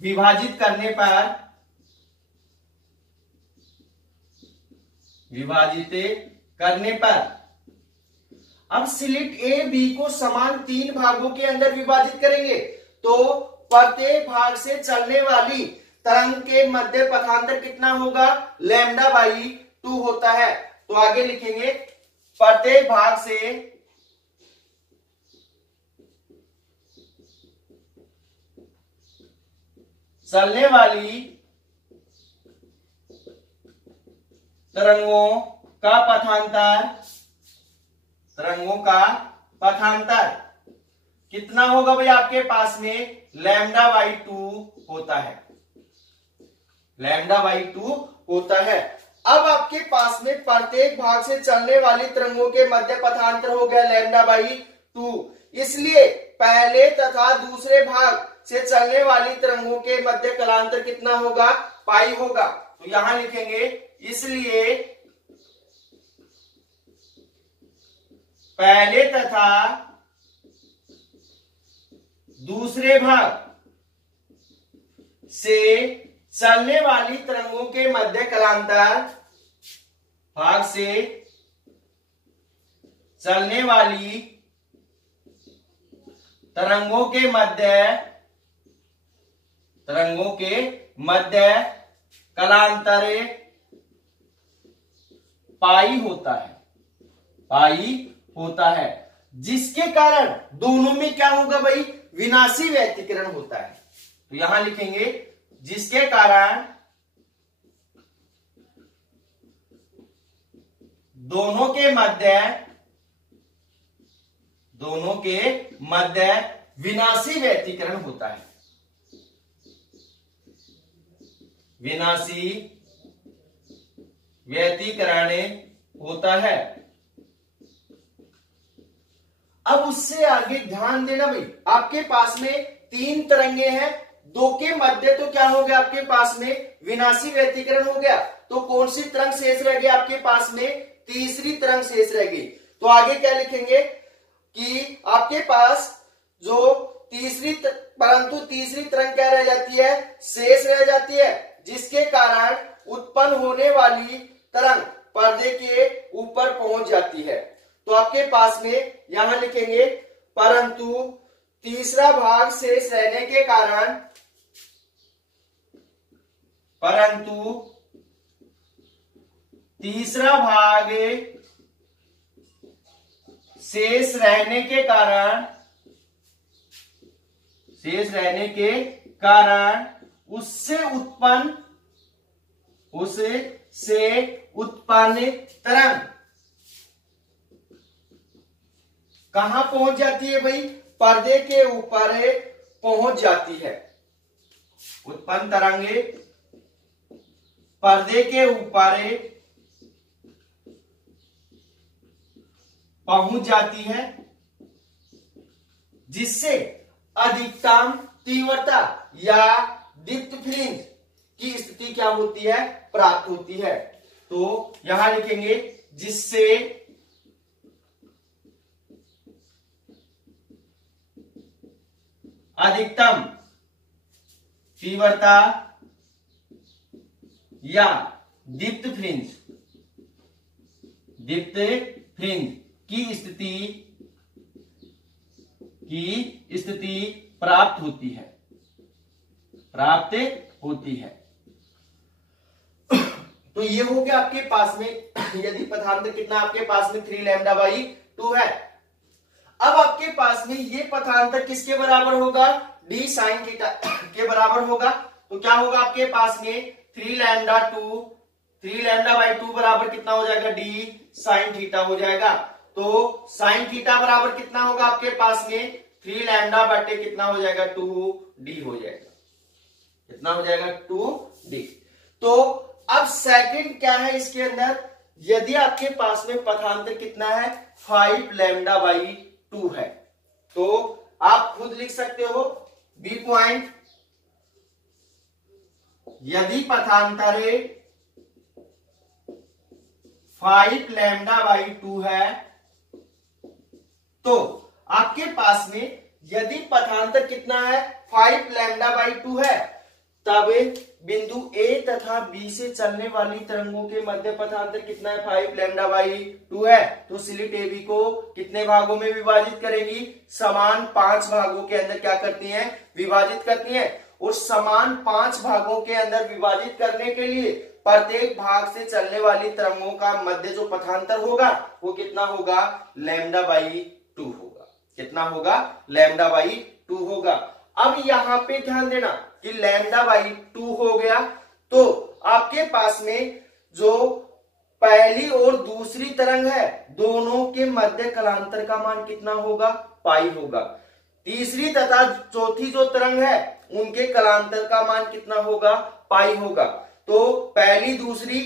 विभाजित करने पर अब स्लिट ए बी को समान 3 भागों के अंदर विभाजित करेंगे तो प्रत्येक भाग से चलने वाली तरंग के मध्य पथांतर कितना होगा, लैम्डा बाई 2 होता है। तो आगे लिखेंगे प्रत्येक भाग से चलने वाली तरंगों का पथांतर कितना होगा भाई, आपके पास में लैम्डा बाई 2 होता है, लैम्डा बाई 2 होता है। अब आपके पास में प्रत्येक भाग से चलने वाली तरंगों के मध्य पथांतर हो गया लैम्डा बाई 2। इसलिए पहले तथा दूसरे भाग से चलने वाली तरंगों के मध्य कलांतर कितना होगा, पाई होगा। तो यहां लिखेंगे इसलिए पहले तथा दूसरे भाग से चलने वाली तरंगों के मध्य कलांतर भाग से चलने वाली तरंगों के मध्य कलांतरे पाई होता है जिसके कारण दोनों में क्या होगा भाई, विनाशी व्यतिकरण होता है। तो यहां लिखेंगे जिसके कारण दोनों के मध्य विनाशी व्यतिकरण होता है। विनाशी व्यतिकरण होता है। अब उससे आगे ध्यान देना भाई, आपके पास में 3 तरंगे हैं, 2 के मध्य तो क्या हो गया आपके पास में विनाशी व्यतिकरण हो गया। तो कौन सी तरंग शेष रह गई आपके पास में, तीसरी तरंग शेष रह गई। तो आगे क्या लिखेंगे कि आपके पास जो तीसरी तरंग क्या रह जाती है, शेष रह जाती है, जिसके कारण उत्पन्न होने वाली तरंग पर्दे के ऊपर पहुंच जाती है। तो आपके पास में यहां लिखेंगे परंतु तीसरा भाग शेष रहने के कारण शेष रहने के कारण उससे उत्पन्न तरंग कहां पहुंच जाती है भाई, पर्दे के ऊपर पहुंच जाती है। उत्पन्न तरंगे पर्दे के ऊपर पहुंच जाती है, जिससे अधिकतम तीव्रता या दीप्त फ्रिंज की स्थिति क्या होती है, प्राप्त होती है। तो यहां लिखेंगे जिससे अधिकतम तीव्रता या दीप्त फ्रिंज की स्थिति प्राप्त होती है। तो ये हो गया आपके पास में, यदि पथांतर कितना आपके पास में 3 λ/2 है। अब आपके पास में ये पथांतर किसके बराबर होगा, d sin थीटा के बराबर होगा। तो क्या होगा आपके पास में 3 λ/2 बराबर कितना हो जाएगा, d sin थीटा हो जाएगा। तो sin थीटा बराबर कितना होगा आपके पास में 3 लैम्डा बटे कितना हो जाएगा, 2d हो जाएगा। कितना हो जाएगा, 2d। तो अब सेकंड क्या है इसके अंदर, यदि आपके पास में पथांतर कितना है 5 λ/2 है, तो आप खुद लिख सकते हो बी पॉइंट, यदि पथांतर 5 λ/2 है, तो आपके पास में यदि पथांतर कितना है 5 λ/2 है, तब बिंदु A तथा B से चलने वाली तरंगों के मध्य पथांतर कितना है, 5 λ/2 है। तो स्लिट AB को कितने भागों में विभाजित करेंगी, समान 5 भागों के अंदर क्या करती हैं, विभाजित करती हैं। और समान 5 भागों के अंदर विभाजित करने के लिए प्रत्येक भाग से चलने वाली तरंगों का मध्य जो पथांतर होगा वो कितना होगा, λ/2 होगा। कितना होगा, λ/2 होगा। अब यहां पे ध्यान देना कि λ/2 हो गया, तो आपके पास में जो पहली और दूसरी तरंग है दोनों के मध्य कलांतर का मान कितना होगा, पाई होगा। तीसरी तथा चौथी जो तरंग है उनके कलांतर का मान कितना होगा, पाई होगा। तो पहली, दूसरी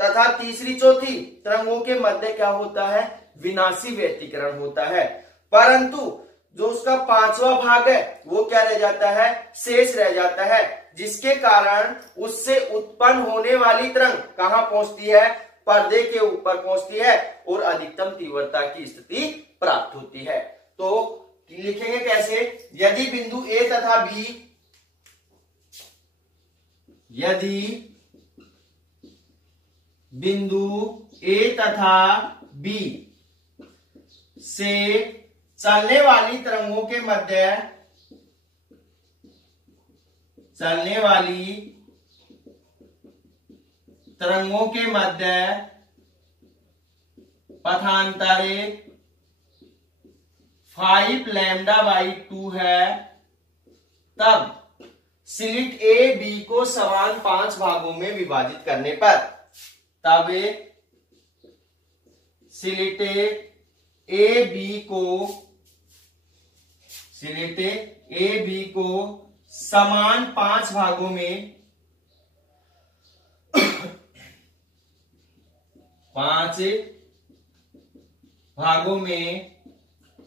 तथा तीसरी, चौथी तरंगों के मध्य क्या होता है, विनाशी व्यतिकरण होता है। परंतु जो उसका पांचवा भाग है वो क्या रह जाता है, शेष रह जाता है, जिसके कारण उससे उत्पन्न होने वाली तरंग कहां पहुंचती है, पर्दे के ऊपर पहुंचती है और अधिकतम तीव्रता की स्थिति प्राप्त होती है। तो लिखेंगे कैसे, यदि बिंदु ए तथा बी, यदि बिंदु ए तथा बी से चलने वाली तरंगों के मध्य, चलने वाली तरंगों के मध्य पथांतरे 5 λ/2 है, तब स्लिट ए बी को समान 5 भागों में विभाजित करने पर, तब स्लिट ए बी को समान 5 भागों में 5 भागों में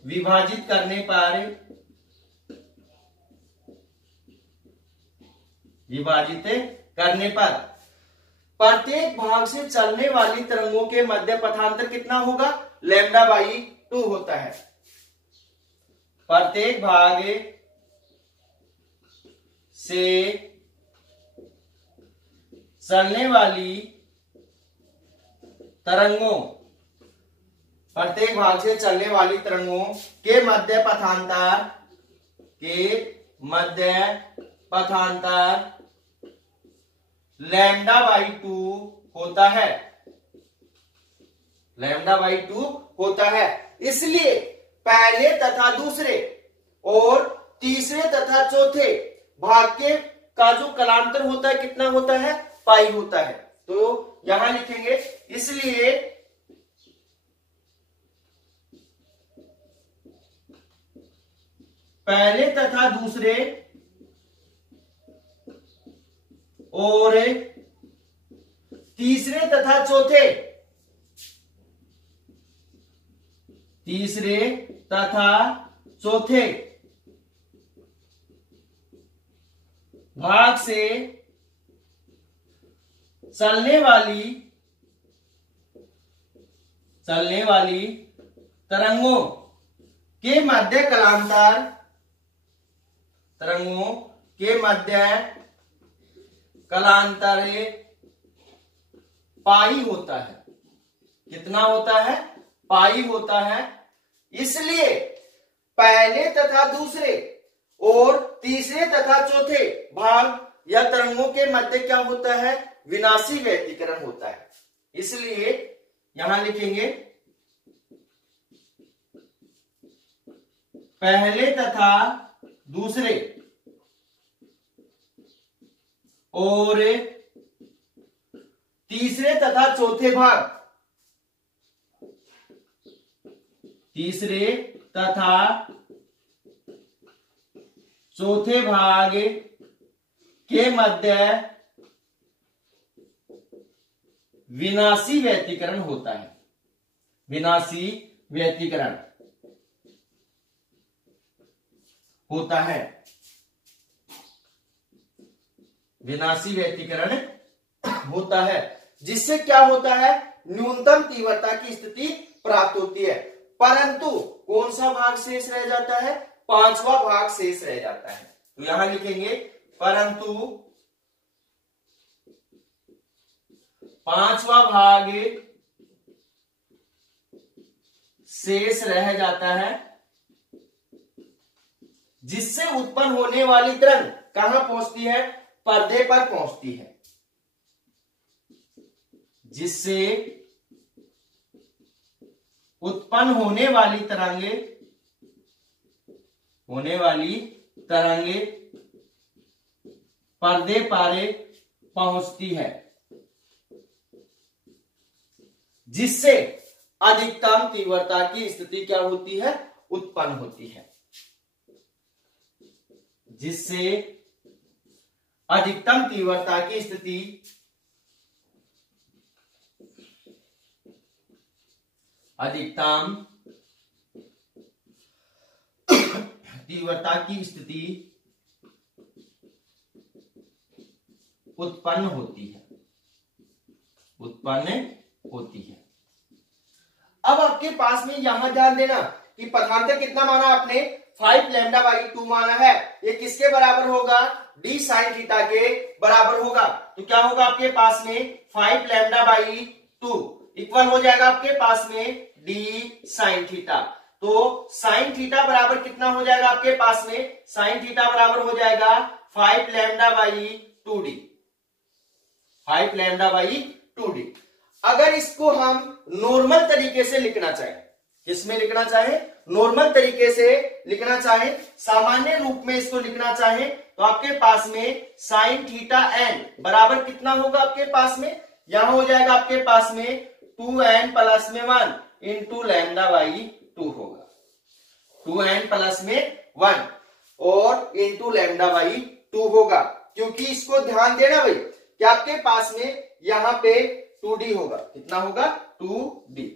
विभाजित करने पर, प्रत्येक भाग से चलने वाली तरंगों के मध्य पथांतर कितना होगा, λ/2 होता है। प्रत्येक भाग से चलने वाली तरंगों, प्रत्येक भाग से चलने वाली तरंगों के मध्य पथांतर λ/2 होता है, λ/2 होता है। इसलिए पहले तथा दूसरे और तीसरे तथा चौथे भाग के का जो कलांतर होता है कितना होता है, पाई होता है। तो यहां लिखेंगे, इसलिए पहले तथा दूसरे और तीसरे तथा चौथे, भाग से चलने वाली तरंगों के मध्य कलांतर पाई होता है। कितना होता है, पाई होता है। इसलिए पहले तथा दूसरे और तीसरे तथा चौथे भाग या तरंगों के मध्य क्या होता है, विनाशी व्यतिकरण होता है। इसलिए यहां लिखेंगे, पहले तथा दूसरे और तीसरे तथा चौथे भाग, के मध्य विनाशी व्यतिकरण होता है। विनाशी व्यतिकरण होता है, विनाशी व्यतिकरण होता है, जिससे क्या होता है, न्यूनतम तीव्रता की स्थिति प्राप्त होती है। परंतु कौन सा भाग शेष रह जाता है, पांचवा भाग शेष रह जाता है। तो यहां लिखेंगे, परंतु पांचवा भाग शेष रह जाता है, जिससे उत्पन्न होने वाली तरंग कहां पहुंचती है, पर्दे पर पहुंचती है। जिससे उत्पन्न होने वाली तरंगे पर्दे पर पहुंचती है, जिससे अधिकतम तीव्रता की स्थिति क्या होती है, उत्पन्न होती है। जिससे अधिकतम तीव्रता की स्थिति तीव्रता की स्थिति उत्पन्न होती है। अब आपके पास में यहां ध्यान देना कि पथांतर कितना माना आपने, 5 लैम्डा बाई 2 माना है। ये किसके बराबर होगा, डी साइन थीटा के बराबर होगा। तो क्या होगा आपके पास में 5 लैम्डा बाई 2 इक्वल हो जाएगा आपके पास में डी साइन थीटा। तो साइन थीटा बराबर कितना हो जाएगा आपके पास में, साइन थीटा बराबर हो जाएगा 5 lambda by 2d, 5 lambda by 2d। अगर इसको हम नॉर्मल तरीके से लिखना चाहें, किसमें लिखना चाहें, नॉर्मल तरीके से लिखना चाहें, सामान्य रूप में इसको लिखना चाहें, तो आपके पास में साइन थीटा एन बराबर कितना होगा आपके पास में, यहां हो जाएगा आपके पास में 2n प्लस में 1 इंटू लैम्डा बाई 2 होगा, 2n प्लस में 1 और इंटू लैम्डा बाई 2 होगा। क्योंकि इसको ध्यान देना भाई कि आपके पास में यहां पे 2d होगा, कितना होगा 2d।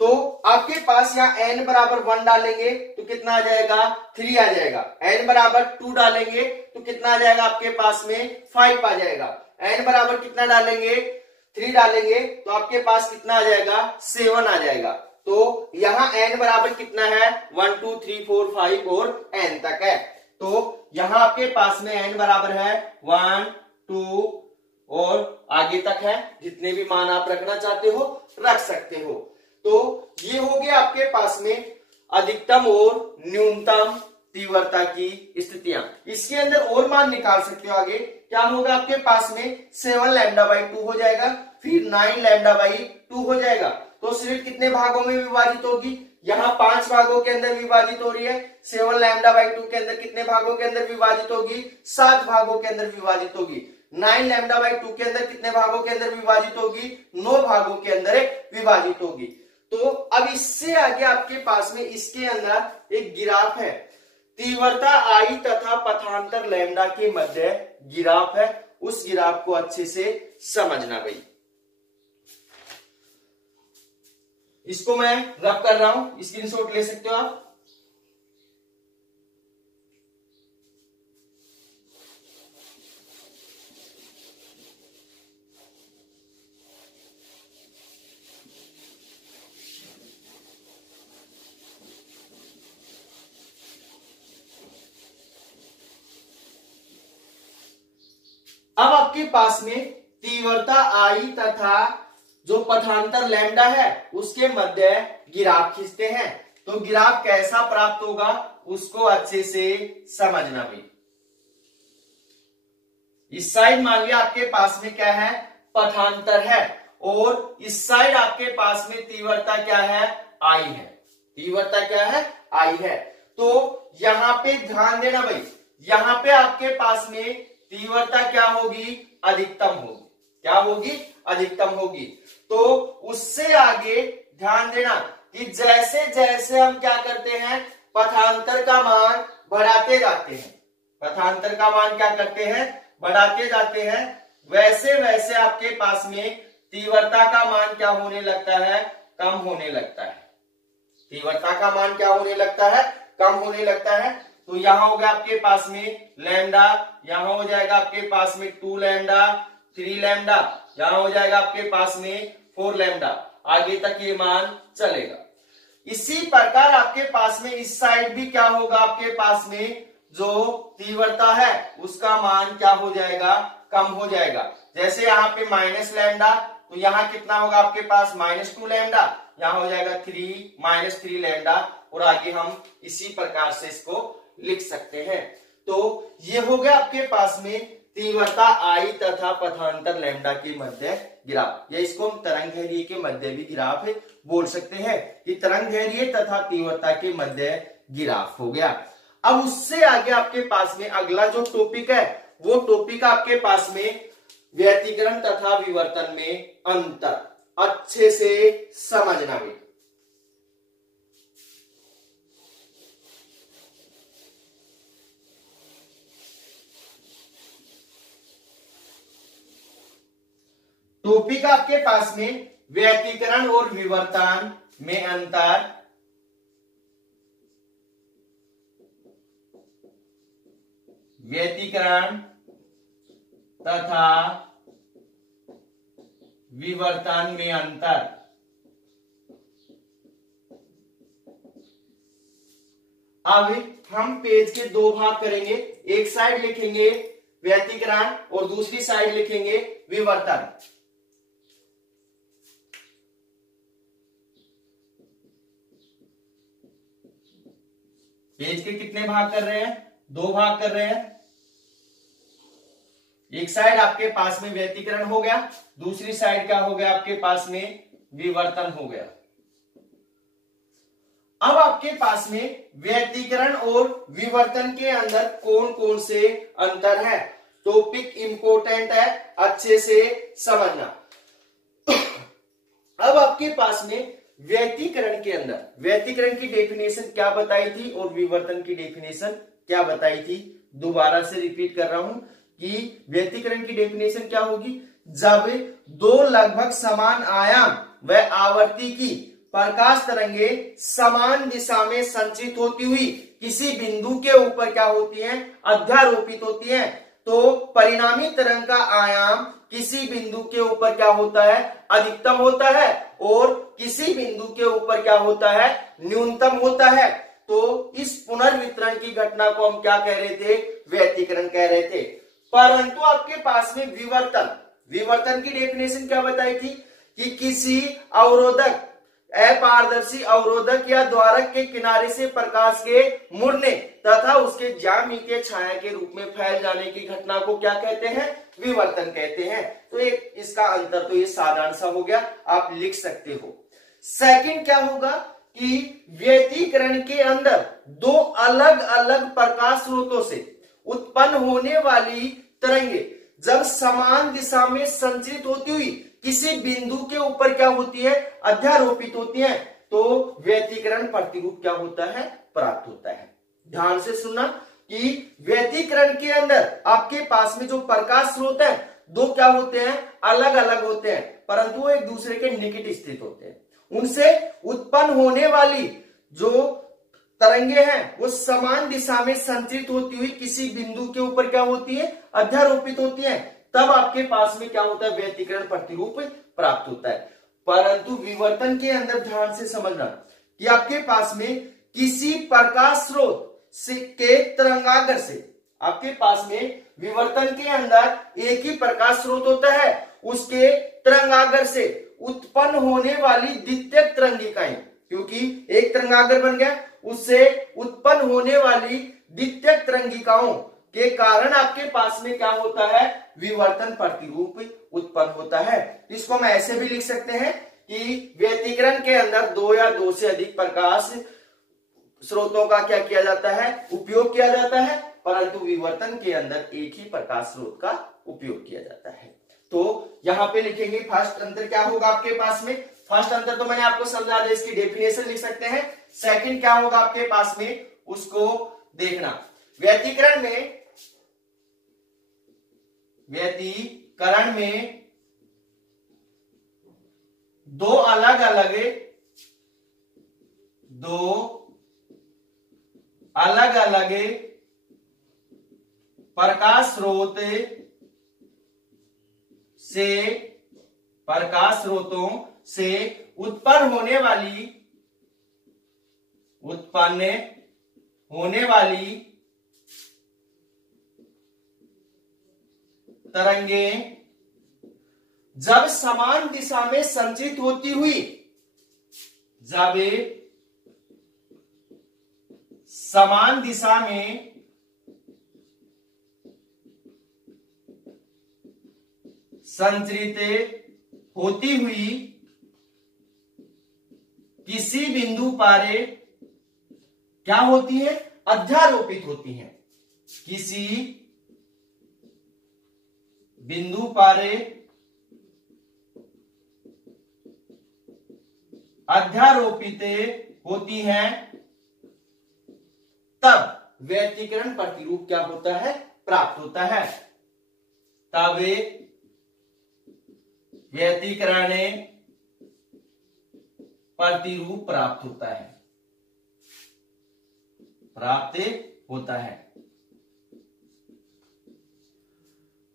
तो आपके पास यहाँ n बराबर 1 डालेंगे तो कितना आ जाएगा 3 आ जाएगा, n बराबर 2 डालेंगे तो कितना आ जाएगा आपके पास में 5 आ जाएगा, n बराबर कितना डालेंगे 3 डालेंगे तो आपके पास कितना आ जाएगा 7 आ जाएगा। तो यहाँ n बराबर कितना है 1 2 3 4 5 और n तक है। तो यहाँ आपके पास में n बराबर है 1 2 और आगे तक है, जितने भी मान आप रखना चाहते हो रख सकते हो। तो ये हो गया आपके पास में अधिकतम और न्यूनतम तीव्रता की स्थितियां। इसके अंदर और मान निकाल सकते हो। आगे क्या होगा आपके पास में 7 लैम्डा बाई 2 हो जाएगा, फिर 9 लैम्डा बाई 2 हो जाएगा। तो स्लिट कितने भागों में विभाजित होगी, यहाँ 5 भागों के अंदर विभाजित हो रही है। 7 लैम्डा बाई 2 के अंदर कितने भागों के अंदर विभाजित होगी, 7 भागों के अंदर विभाजित होगी। 9 लैम्डा बाई 2 के अंदर कितने भागों के अंदर विभाजित होगी, 9 भागों के अंदर विभाजित होगी। तो अब इससे आगे आपके पास में इसके अंदर एक गिराफ है, तीव्रता आई तथा पथांतर लैम्डा के मध्य गिराफ है। उस गिराफ को अच्छे से समझना भाई। इसको मैं रफ कर रहा हूं, स्क्रीनशॉट ले सकते हो आप। अब आपके पास में तीव्रता आई तथा जो पथांतर लैम्डा है उसके मध्य गिराफ खींचते हैं। तो गिराफ कैसा प्राप्त होगा उसको अच्छे से समझना भाई। इस साइड मान लिया आपके पास में क्या है, पथांतर है, और इस साइड आपके पास में तीव्रता क्या है, आई है। तीव्रता क्या है, आई है। तो यहां पे ध्यान देना भाई, यहां पे आपके पास में तीव्रता क्या होगी, अधिकतम होगी। क्या होगी, अधिकतम होगी। तो उससे आगे ध्यान देना कि जैसे जैसे हम क्या करते हैं, पथांतर का मान बढ़ाते जाते हैं, पथांतर का मान क्या करते हैं, बढ़ाते जाते हैं, वैसे वैसे आपके पास में तीव्रता का मान क्या होने लगता है, कम होने लगता है। तीव्रता का मान क्या होने लगता है, कम होने लगता है। तो यहां हो गया आपके पास में लैम्डा, यहां हो जाएगा आपके पास में 2 लैम्डा, 3 लैम्डा, यहां हो जाएगा आपके पास में 4 लैम्डा, आगे तक ये मान चलेगा। इसी प्रकार आपके पास में इस साइड भी क्या होगा, आपके पास में जो तीव्रता है उसका मान क्या हो जाएगा, कम हो जाएगा। जैसे यहाँ पे माइनस लैम्डा, तो यहाँ कितना होगा आपके पास -2 लैम्डा, यहाँ हो जाएगा -3 लैम्डा, और आगे हम इसी प्रकार से इसको लिख सकते हैं। तो ये हो गया आपके पास में तीव्रता आई तथा पथांतर लैम्डा के मध्य गिराफ, या इसको हम तरंग दैर्घ्य के मध्य भी गिराफ बोल सकते हैं कि तरंग दैर्घ्य तथा तीव्रता के मध्य गिराफ हो गया। अब उससे आगे आपके पास में अगला जो टॉपिक है वो टॉपिक आपके पास में व्यतिकरण तथा विवर्तन में अंतर। अच्छे से समझना भी। टॉपिक आपके पास में व्यतिकरण और विवर्तन में अंतर। व्यतिकरण तथा विवर्तन में अंतर। अब हम पेज के दो भाग करेंगे, एक साइड लिखेंगे व्यतिकरण और दूसरी साइड लिखेंगे विवर्तन। पेज के कितने भाग कर रहे हैं? दो भाग कर रहे हैं। एक साइड आपके पास में व्यतिकरण हो गया, दूसरी साइड क्या हो गया आपके पास में? विवर्तन हो गया। अब आपके पास में व्यतिकरण और विवर्तन के अंदर कौन कौन से अंतर है? टॉपिक इंपॉर्टेंट है, अच्छे से समझना। अब आपके पास में व्यतिकरण के अंदर व्यतिकरण की डेफिनेशन क्या बताई थी और विवर्तन की डेफिनेशन क्या बताई थी? दोबारा से रिपीट कर रहा हूं कि व्यतिकरण की डेफिनेशन क्या होगी? जब दो लगभग समान आयाम व आवर्ती की प्रकाश तरंगे समान दिशा में संचित होती हुई किसी बिंदु के ऊपर क्या होती हैं? अध्यारोपित होती हैं। तो परिणामी तरंग का आयाम किसी बिंदु के ऊपर क्या होता है? अधिकतम होता है और किसी बिंदु के ऊपर क्या होता है? न्यूनतम होता है। तो इस पुनर्वितरण की घटना को हम क्या कह रहे थे? व्यतिकरण कह रहे थे। परंतु आपके पास में विवर्तन की डेफिनेशन क्या बताई थी? कि किसी अवरोधक, अपारदर्शी अवरोधक या द्वारक के किनारे से प्रकाश के मुड़ने तथा उसके ज्यामितीय छाया के रूप में फैल जाने की घटना को क्या कहते हैं? विवर्तन कहते हैं। तो एक इसका अंतर तो ये साधारण सा हो गया, आप लिख सकते हो। सेकंड क्या होगा कि व्यतिकरण के अंदर दो अलग अलग प्रकाश स्रोतों से उत्पन्न होने वाली तरंगे जब समान दिशा में संचित होती हुई किसी बिंदु के ऊपर क्या होती है? अध्यारोपित होती है। तो व्यतिकरण प्रतिरूप क्या होता है? प्राप्त होता है। ध्यान से सुनना कि व्यतिकरण के अंदर आपके पास में जो प्रकाश स्रोत है दो क्या होते हैं? अलग अलग होते हैं, परंतु वो एक दूसरे के निकट स्थित होते हैं। उनसे उत्पन्न होने वाली जो तरंगे हैं वो समान दिशा में संचित होती हुई किसी बिंदु के ऊपर क्या होती है? अध्यारोपित होती है। तब आपके पास में क्या होता है? व्यतिकरण प्रतिरूप प्राप्त होता है। परंतु विवर्तन के अंदर ध्यान से समझना कि आपके पास में किसी प्रकाश स्रोत के तरंगाग्र से, आपके पास में विवर्तन के अंदर एक ही प्रकाश स्रोत होता है, उसके तरंगाग्र से उत्पन्न होने वाली द्वितीयक तरंगिकाएं, क्योंकि एक तरंगाग्र बन गया, उससे उत्पन्न होने वाली द्वितीयक तरंगिकाओं के कारण आपके पास में क्या होता है? विवर्तन प्रतिरूप उत्पन्न होता है। इसको हम ऐसे भी लिख सकते हैं कि व्यतिकरण के अंदर दो या दो से अधिक प्रकाश स्रोतों का क्या किया जाता है? उपयोग किया जाता है, परंतु विवर्तन के अंदर एक ही प्रकाश स्रोत का उपयोग किया जाता है। तो यहां पे लिखेंगे फर्स्ट अंतर क्या होगा आपके पास में? फर्स्ट अंतर तो मैंने आपको समझा दिया, इसकी डेफिनेशन लिख सकते हैं। सेकंड क्या होगा आपके पास में, उसको देखना। व्यतिकरण में दो अलग अलग प्रकाश स्रोतों से उत्पन्न होने वाली तरंगे जब समान दिशा में संचित होती हुई, जब समान दिशा में संचरित होती हुई किसी बिंदु पर क्या होती है? अध्यारोपित होती हैं। किसी बिंदु पर अध्यारोपित होती हैं, तब व्यतिकरण प्रतिरूप क्या होता है? प्राप्त होता है। तब व्यतिकरण प्रतिरूप प्राप्त होता है।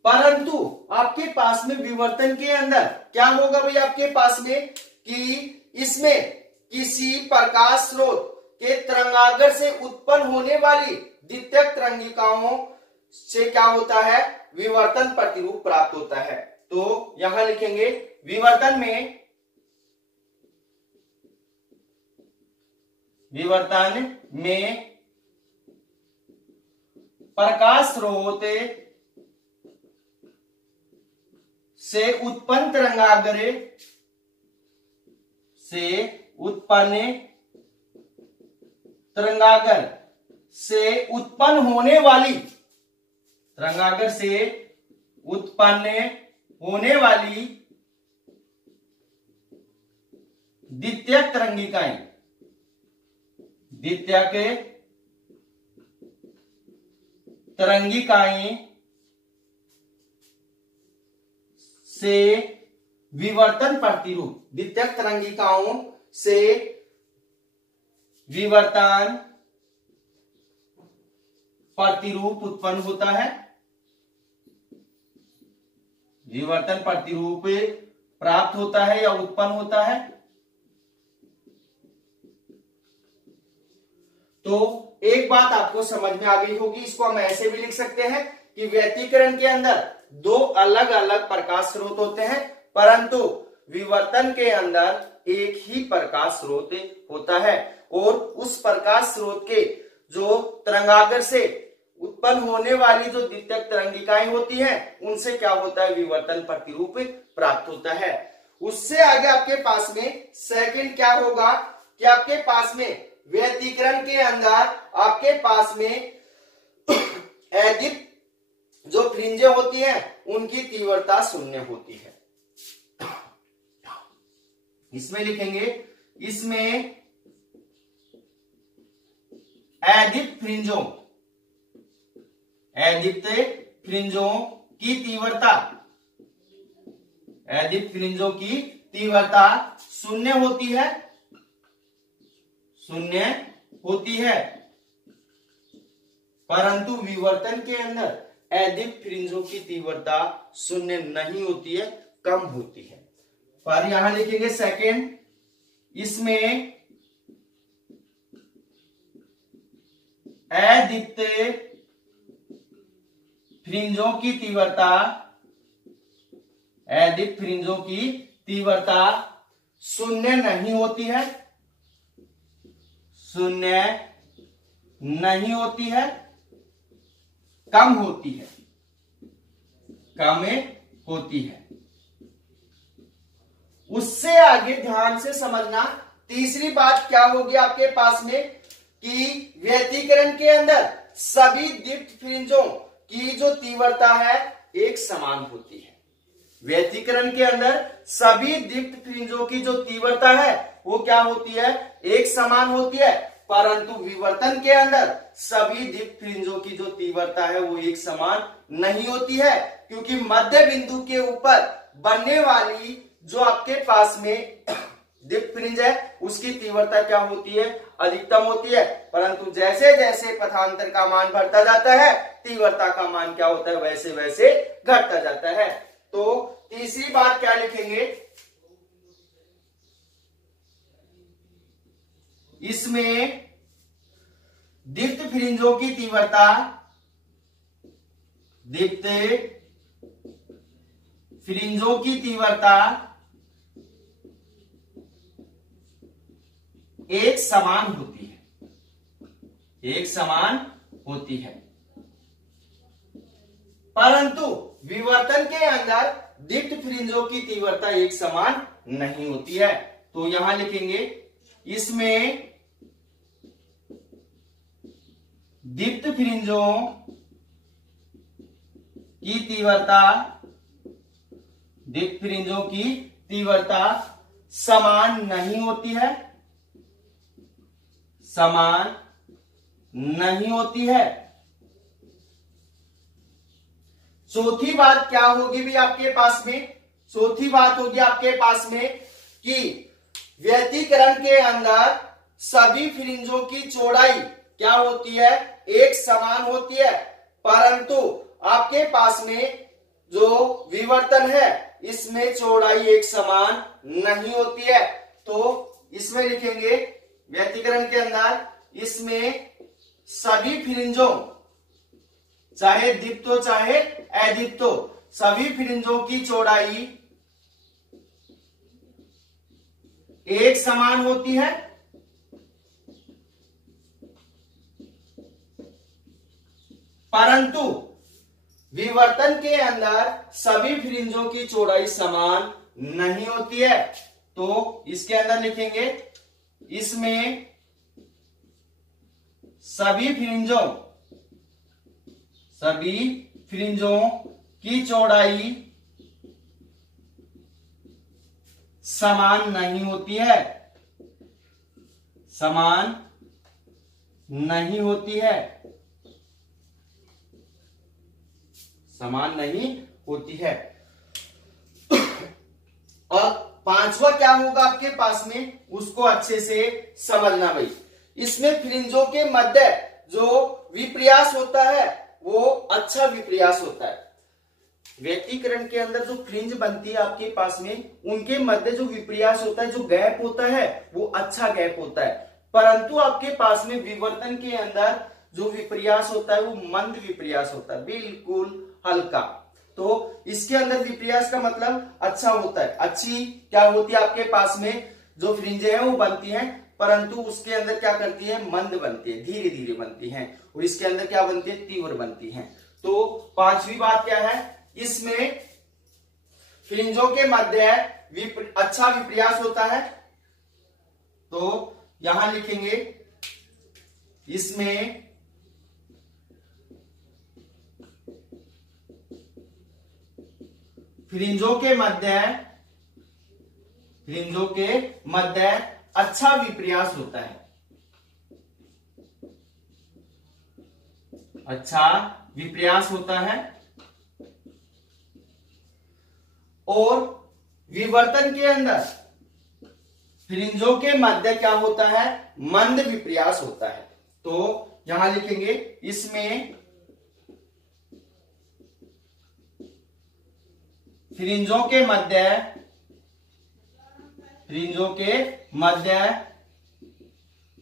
परंतु आपके पास में विवर्तन के अंदर क्या होगा भाई, आपके पास में कि इसमें किसी प्रकाश स्रोत के तरंगाग्र से उत्पन्न होने वाली द्वितीयक तरंगिकाओं से क्या होता है, विवर्तन प्रतिरूप प्राप्त होता है। तो यहां लिखेंगे विवर्तन में प्रकाश स्रोत से उत्पन्न तरंगाग्र से उत्पन्न होने वाली द्वितीयक तरंगिकाएं से विवर्तन प्रतिरूप, द्वितीयक तरंगिकाओं से विवर्तन प्रतिरूप उत्पन्न होता है, विवर्तन प्रतिरूप प्राप्त होता है या उत्पन्न होता है। तो एक बात आपको समझ में आ गई होगी, इसको हम ऐसे भी लिख सकते हैं कि व्यतिकरण के अंदर दो अलग अलग प्रकाश स्रोत होते हैं, परंतु विवर्तन के अंदर एक ही प्रकाश स्रोत होता है, और उस प्रकाश स्रोत के जो तरंगाग्र से उत्पन्न होने वाली जो द्वितीयक तरंगिकाएं होती हैं, उनसे क्या होता है, विवर्तन प्रतिरूप प्राप्त होता है। उससे आगे आपके पास में सेकंड क्या होगा कि आपके पास में व्यतिकरण के अंदर आपके पास में एडिप जो फ्रिंजें होती हैं उनकी तीव्रता शून्य होती है। इसमें लिखेंगे, इसमें एडिप फ्रिंजों की तीव्रता शून्य होती है, परंतु विवर्तन के अंदर एडिप फ्रिंजों की तीव्रता शून्य नहीं होती है, कम होती है। पर यहां लिखेंगे सेकंड, इसमें अद्वितीय फ्रिंजों की तीव्रता शून्य नहीं होती है, कम होती है। उससे आगे ध्यान से समझना, तीसरी बात क्या होगी आपके पास में कि व्यतिकरण के अंदर सभी दीप्त फ्रिंजों की जो तीव्रता है एक समान होती है। व्यतिकरण के अंदर सभी दीप्त फ्रिंजों की जो तीव्रता है वो क्या होती है, एक समान होती है, परंतु विवर्तन के अंदर सभी दीप्त फ्रिंजों की जो तीव्रता है वो एक समान नहीं होती है, क्योंकि मध्य बिंदु के ऊपर बनने वाली जो आपके पास में दीप्त फ्रिंज है उसकी तीव्रता क्या होती है, अधिकतम होती है, परंतु जैसे जैसे पथांतर का मान बढ़ता जाता है तीव्रता का मान क्या होता है, वैसे वैसे घटता जाता है। तो तीसरी बात क्या लिखेंगे, इसमें दीप्त फ्रिंजों की तीव्रता एक समान होती है, परंतु विवर्तन के अंदर दीप्त फ्रिंजों की तीव्रता एक समान नहीं होती है। तो यहां लिखेंगे, इसमें दीप्त फ्रिंजों की तीव्रता समान नहीं होती है। चौथी बात क्या होगी भी आपके पास में, चौथी बात होगी आपके पास में कि व्यतिकरण के अंदर सभी फ्रिंजों की चौड़ाई क्या होती है, एक समान होती है, परंतु आपके पास में जो विवर्तन है इसमें चौड़ाई एक समान नहीं होती है। तो इसमें लिखेंगे व्यतिकरण के अंदर, इसमें सभी फ्रिंजों, चाहे दीप्तो चाहे अदीप्तो, सभी फ्रिंजों की चौड़ाई एक समान होती है, परंतु विवर्तन के अंदर सभी फ्रिंजों की चौड़ाई समान नहीं होती है। तो इसके अंदर लिखेंगे इसमें सभी फ्रिंजों की चौड़ाई समान नहीं होती है, समान नहीं होती है, समान नहीं होती है। और पांचवा क्या होगा आपके पास में, उसको अच्छे से समझना भाई। इसमें फ्रिंजों के मध्य जो विप्रयास होता है वो अच्छा विप्रयास होता है। व्यतिकरण के अंदर जो फ्रिंज बनती है आपके पास में, उनके मध्य जो विप्रयास होता है, जो गैप होता है, वो अच्छा गैप होता है। परंतु आपके पास में विवर्तन के अंदर जो विप्रयास होता है वो मंद विप्रयास होता है, बिल्कुल हल्का। तो इसके अंदर विप्रयास का मतलब अच्छा होता है, अच्छी क्या होती है आपके पास में जो फ्रिंजें हैं वो बनती हैं, परंतु उसके अंदर क्या करती है, मंद बनती है, धीरे धीरे बनती हैं। और इसके अंदर क्या बनती है, तीव्र बनती हैं। तो पांचवी बात क्या है, इसमें फ्रिंजों के मध्य अच्छा विप्रयास होता है। तो यहां लिखेंगे इसमें फ्रिंजों के मध्य अच्छा विप्रयास होता है, अच्छा विप्रयास होता है। और विवर्तन के अंदर फ्रिंजों के मध्य क्या होता है, मंद विप्रयास होता है। तो यहां लिखेंगे इसमें फ्रिंजों के मध्य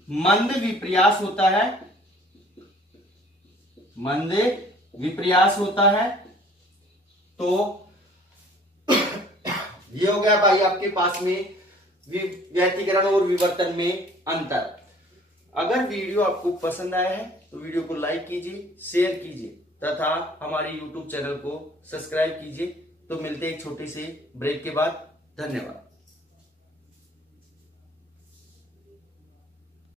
मंद विप्रयास होता है, मंद विप्रयास होता है। तो ये हो गया भाई आपके पास में व्यतिकरण और विवर्तन में अंतर। अगर वीडियो आपको पसंद आया है तो वीडियो को लाइक कीजिए, शेयर कीजिए तथा हमारे YouTube चैनल को सब्सक्राइब कीजिए। तो मिलते हैं एक छोटी सी ब्रेक के बाद। धन्यवाद।